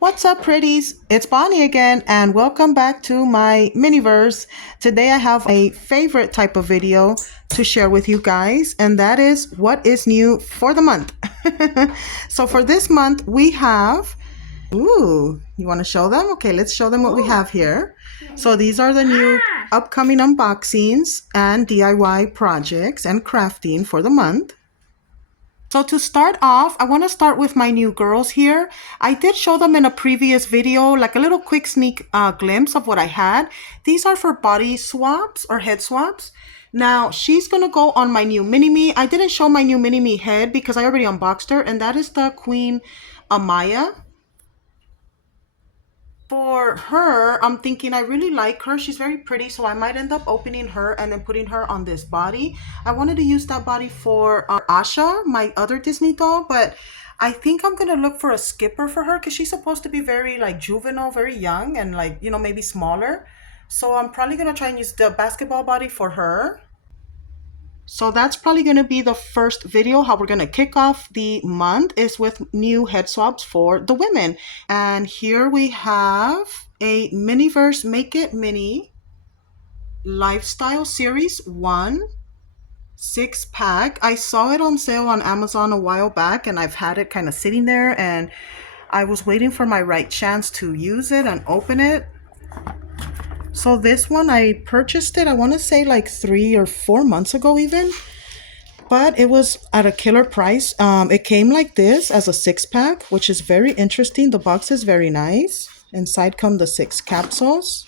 What's up, pretties? It's Bonnie again, and welcome back to my Miniverse. Today I have a favorite type of video to share with you guys, and that is what is new for the month. So for this month, we have... Ooh, you want to show them? Okay, let's show them what we have here. So these are the new upcoming unboxings and DIY projects and crafting for the month. So to start off, I want to start with my new girls here. I did show them in a previous video, like a little quick sneak glimpse of what I had. These are for body swaps or head swaps. Now, she's going to go on my new mini-me. I didn't show my new mini-me head because I already unboxed her, and that is the Queen Amaya. For her, I'm thinking I really like her. She's very pretty, so I might end up opening her and then putting her on this body. I wanted to use that body for Asha, my other Disney doll, but I think I'm going to look for a skipper for her because she's supposed to be very like juvenile, very young and like, you know, maybe smaller. So I'm probably going to try and use the basketball body for her. So that's probably going to be the first video. How we're going to kick off the month is with new head swaps for the women. And here we have a Miniverse Make It Mini Lifestyle Series 1 6-pack. I saw it on sale on Amazon a while back and I've had it kind of sitting there and I was waiting for my right chance to use it and open it. So this one, I purchased it, I want to say like 3 or 4 months ago even, but it was at a killer price. It came like this as a 6-pack, which is very interesting. The box is very nice. Inside come the 6 capsules.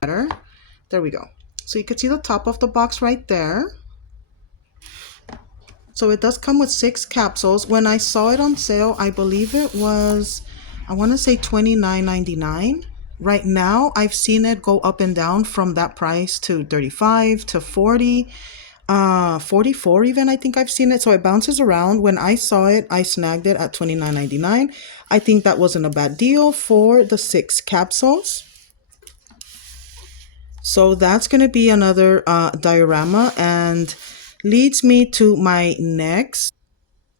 There we go. So you can see the top of the box right there. So it does come with 6 capsules. When I saw it on sale, I believe it was, I want to say $29.99. Right now, I've seen it go up and down from that price to 35 to 40, 44 even, I think I've seen it. So it bounces around. When I saw it, I snagged it at $29.99. I think that wasn't a bad deal for the 6 capsules. So that's going to be another diorama and leads me to my next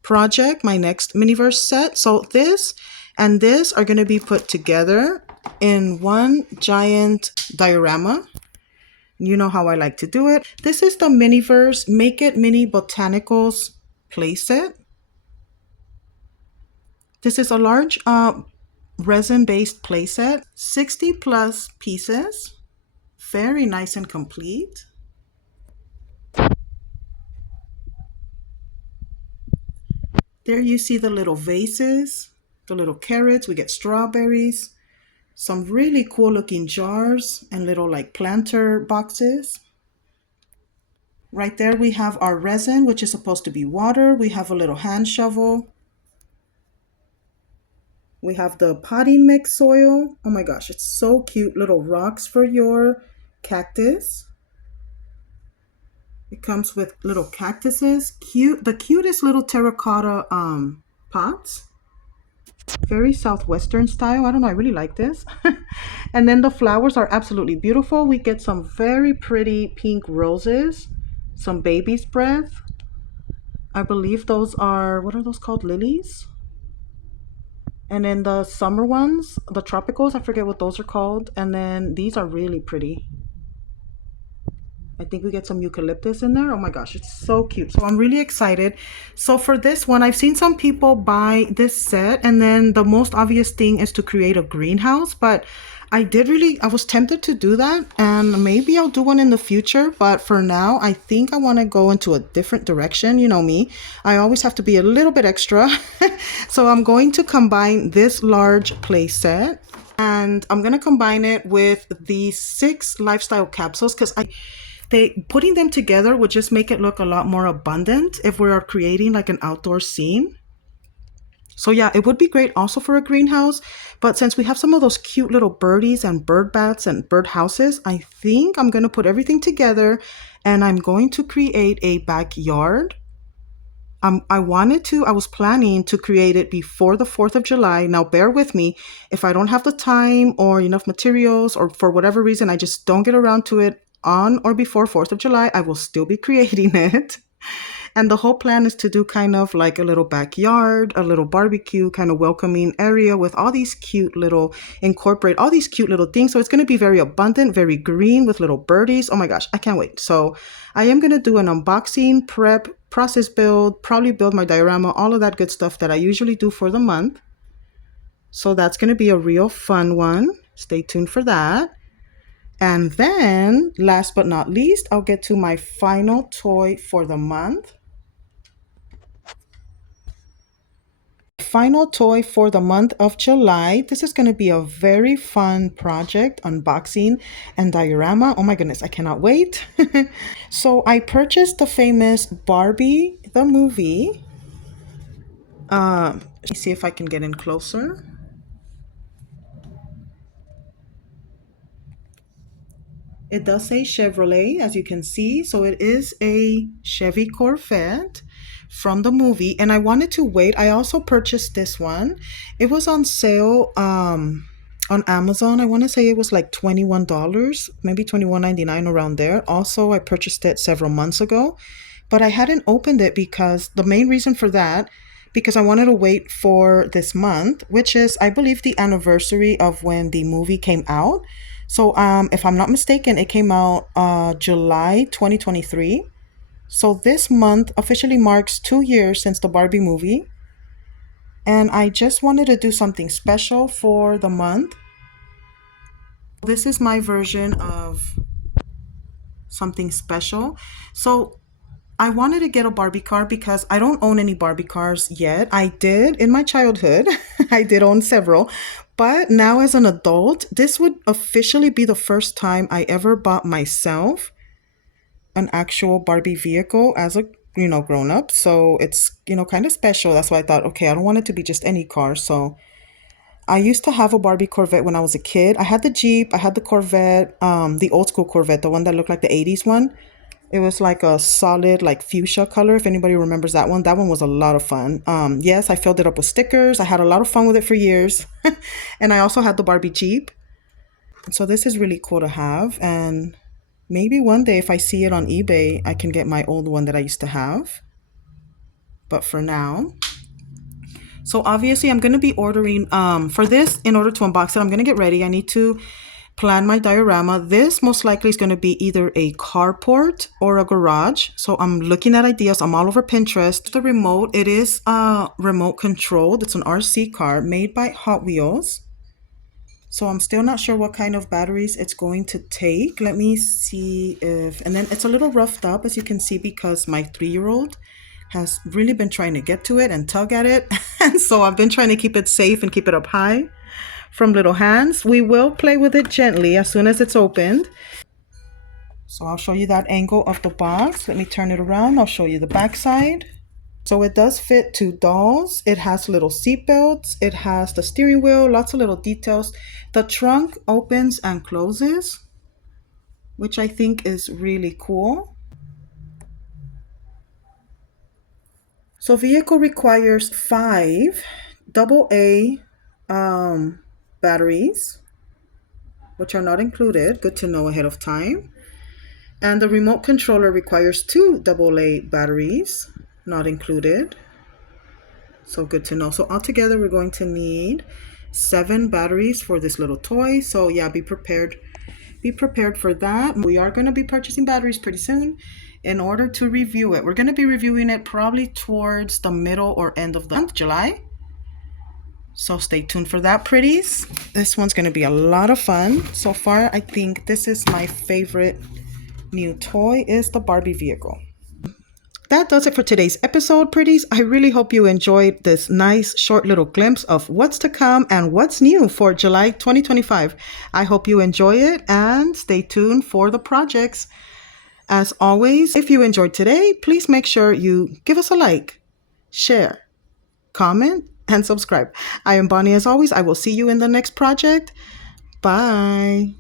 project, my next Miniverse set. So this and this are going to be put together in one giant diorama. You know how I like to do it. This is the Miniverse Make It Mini Botanicals playset. This is a large resin-based playset, 60 plus pieces, very nice and complete. There you see the little vases, the little carrots. We get strawberries, some really cool looking jars and little like planter boxes. Right there we have our resin, which is supposed to be water. We have a little hand shovel. We have the potting mix soil. Oh my gosh, it's so cute. Little rocks for your cactus. It comes with little cactuses. Cute, the cutest little terracotta pots. Very southwestern style. I don't know, I really like this. And then the flowers are absolutely beautiful. We get some very pretty pink roses, some baby's breath. I believe those are, what are those called? Lilies? And then the summer ones, the tropicals, I forget what those are called. And then these are really pretty. I think we get some eucalyptus in there. Oh my gosh, it's so cute. So I'm really excited. So for this one, I've seen some people buy this set, and then the most obvious thing is to create a greenhouse, but I was tempted to do that, and maybe I'll do one in the future, but for now, I think I want to go into a different direction. You know me, I always have to be a little bit extra. So I'm going to combine this large play set, and I'm going to combine it with the 6 lifestyle capsules because putting them together would just make it look a lot more abundant if we are creating like an outdoor scene. So yeah, it would be great also for a greenhouse, but since we have some of those cute little birdies and bird baths and bird houses, I think I'm going to put everything together and I'm going to create a backyard. I was planning to create it before the 4th of July. Now bear with me. If I don't have the time or enough materials or for whatever reason, I just don't get around to it on or before 4th of July, I will still be creating it. And the whole plan is to do kind of like a little backyard, a little barbecue, kind of welcoming area with all these cute little, incorporate all these cute little things. So it's going to be very abundant, very green with little birdies. Oh my gosh, I can't wait. So I am going to do an unboxing, prep, process build, probably build my diorama, all of that good stuff that I usually do for the month. So that's going to be a real fun one. Stay tuned for that. And then, last but not least, I'll get to my final toy for the month. Final toy for the month of July. This is going to be a very fun project, unboxing and diorama. Oh my goodness, I cannot wait. So I purchased the famous Barbie, the movie. Let me see if I can get in closer. It does say Chevrolet, as you can see. So it is a Chevy Corvette from the movie. And I wanted to wait. I also purchased this one. It was on sale on Amazon. I want to say it was like $21, maybe $21.99 around there. Also, I purchased it several months ago, but I hadn't opened it because the main reason for that, because I wanted to wait for this month, which is, I believe, the anniversary of when the movie came out. So if I'm not mistaken, it came out July 2023. So this month officially marks 2 years since the Barbie movie. And I just wanted to do something special for the month. This is my version of something special. So I wanted to get a Barbie car because I don't own any Barbie cars yet. I did in my childhood. I did own several. But now as an adult, this would officially be the first time I ever bought myself an actual Barbie vehicle as a, grown up. So it's, kind of special. That's why I thought, okay, I don't want it to be just any car. So I used to have a Barbie Corvette when I was a kid. I had the Jeep, I had the Corvette, the old school Corvette, the one that looked like the 80s one. It was like a solid, like fuchsia color. If anybody remembers that one was a lot of fun. Yes, I filled it up with stickers. I had a lot of fun with it for years. And I also had the Barbie Jeep. So this is really cool to have. And maybe one day if I see it on eBay, I can get my old one that I used to have. But for now, so obviously I'm going to be ordering, for this, in order to unbox it, I'm going to get ready. I need to plan my diorama. This most likely is going to be either a carport or a garage. So I'm looking at ideas. I'm all over Pinterest. The remote, it is remote controlled. It's an RC car made by Hot Wheels. So I'm still not sure what kind of batteries it's going to take. Let me see if, and then it's a little roughed up, as you can see, because my 3-year-old has really been trying to get to it and tug at it. And so I've been trying to keep it safe and keep it up high from little hands. We will play with it gently as soon as it's opened. So I'll show you that angle of the box. Let me turn it around. I'll show you the back side. So it does fit 2 dolls. It has little seat belts. It has the steering wheel, lots of little details. The trunk opens and closes, which I think is really cool. So vehicle requires 5 AA batteries, which are not included. Good to know ahead of time. And the remote controller requires 2 AA batteries, not included. So good to know. So altogether, we're going to need 7 batteries for this little toy. So yeah, be prepared. Be prepared for that. We are going to be purchasing batteries pretty soon in order to review it. We're going to be reviewing it probably towards the middle or end of the month, July. So stay tuned for that, pretties. This one's going to be a lot of fun. So far, I think this is my favorite new toy, is the Barbie vehicle. That does it for today's episode, pretties. I really hope you enjoyed this nice short little glimpse of what's to come and what's new for July 2025. I hope you enjoy it and stay tuned for the projects. As always, if you enjoyed today, please make sure you give us a like, share, comment, and subscribe. I am Bonnie as always. I will see you in the next project. Bye.